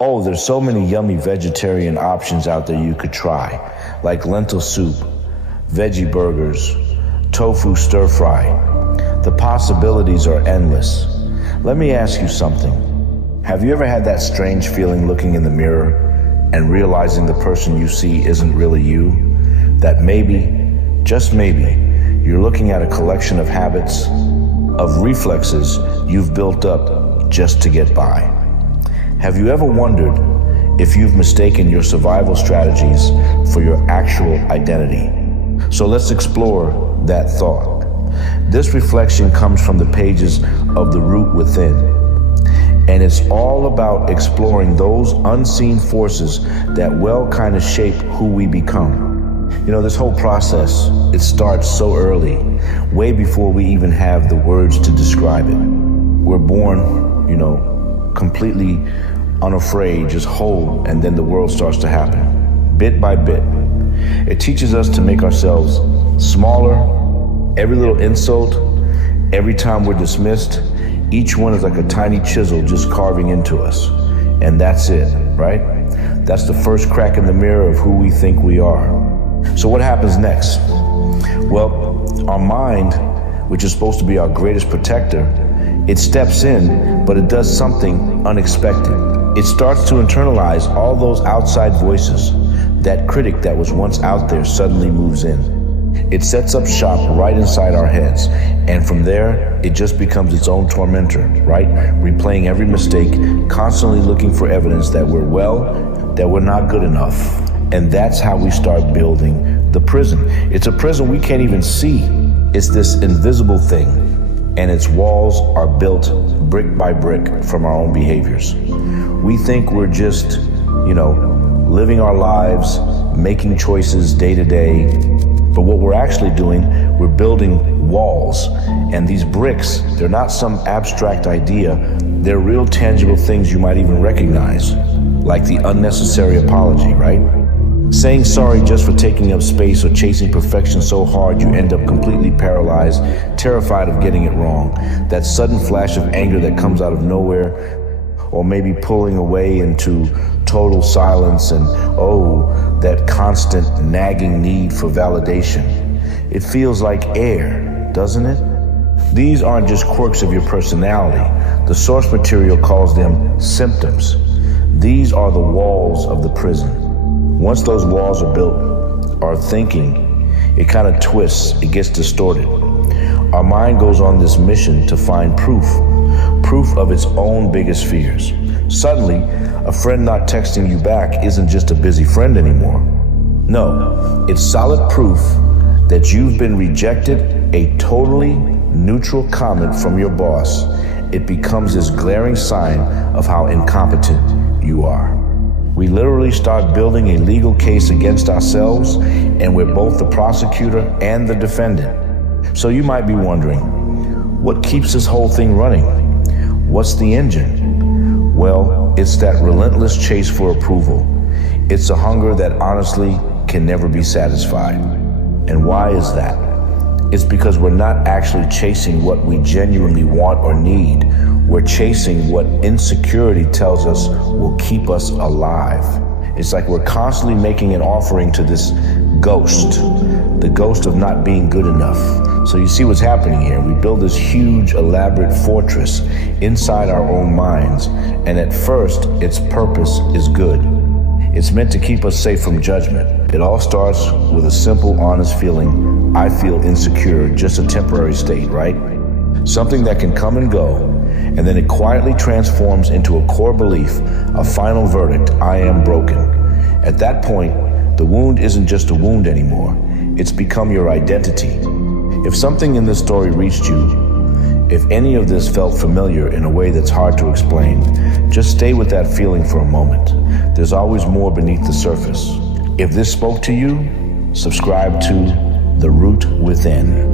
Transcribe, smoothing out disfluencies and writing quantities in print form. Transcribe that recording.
Oh, there's so many yummy vegetarian options out there you could try, like lentil soup, veggie burgers, tofu stir fry. The possibilities are endless. Let me ask you something. Have you ever had that strange feeling looking in the mirror and realizing the person you see isn't really you? That maybe, just maybe, you're looking at a collection of habits, of reflexes you've built up just to get by. Have you ever wondered if you've mistaken your survival strategies for your actual identity? So let's explore that thought. This reflection comes from the pages of The Root Within, and it's all about exploring those unseen forces that kind of shape who we become. You know, this whole process, it starts so early, way before we even have the words to describe it. We're born, completely unafraid, just whole, and then the world starts to happen, bit by bit. It teaches us to make ourselves smaller. Every little insult, every time we're dismissed, each one is like a tiny chisel just carving into us. And that's it, right? That's the first crack in the mirror of who we think we are. So what happens next? Well, our mind, which is supposed to be our greatest protector, it steps in, but it does something unexpected. It starts to internalize all those outside voices. That critic that was once out there suddenly moves in. It sets up shop right inside our heads, and from there, it just becomes its own tormentor, right? Replaying every mistake, constantly looking for evidence that we're not good enough. And that's how we start building the prison. It's a prison we can't even see. It's this invisible thing, and its walls are built brick by brick from our own behaviors. We think we're just, living our lives, making choices day to day. But what we're actually doing, we're building walls. And these bricks, they're not some abstract idea. They're real tangible things you might even recognize, like the unnecessary apology, right? Saying sorry just for taking up space or chasing perfection so hard you end up completely paralyzed, terrified of getting it wrong. That sudden flash of anger that comes out of nowhere, or maybe pulling away into total silence, and that constant nagging need for validation. It feels like air, doesn't it? These aren't just quirks of your personality. The source material calls them symptoms. These are the walls of the prison. Once those walls are built, our thinking, it kind of twists, it gets distorted. Our mind goes on this mission to find proof of its own biggest fears. Suddenly, a friend not texting you back isn't just a busy friend anymore. No, it's solid proof that you've been rejected, a totally neutral comment from your boss. It becomes this glaring sign of how incompetent you are. We literally start building a legal case against ourselves, and we're both the prosecutor and the defendant. So you might be wondering, what keeps this whole thing running? What's the engine? Well, it's that relentless chase for approval. It's a hunger that honestly can never be satisfied. And why is that? It's because we're not actually chasing what we genuinely want or need. We're chasing what insecurity tells us will keep us alive. It's like we're constantly making an offering to this ghost, the ghost of not being good enough. So you see what's happening here. We build this huge, elaborate fortress inside our own minds, and at first, its purpose is good. It's meant to keep us safe from judgment. It all starts with a simple, honest feeling, I feel insecure, just a temporary state, right? Something that can come and go, and then it quietly transforms into a core belief, a final verdict, I am broken. At that point, the wound isn't just a wound anymore. It's become your identity. If something in this story reached you, if any of this felt familiar in a way that's hard to explain, just stay with that feeling for a moment. There's always more beneath the surface. If this spoke to you, subscribe to The Root Within.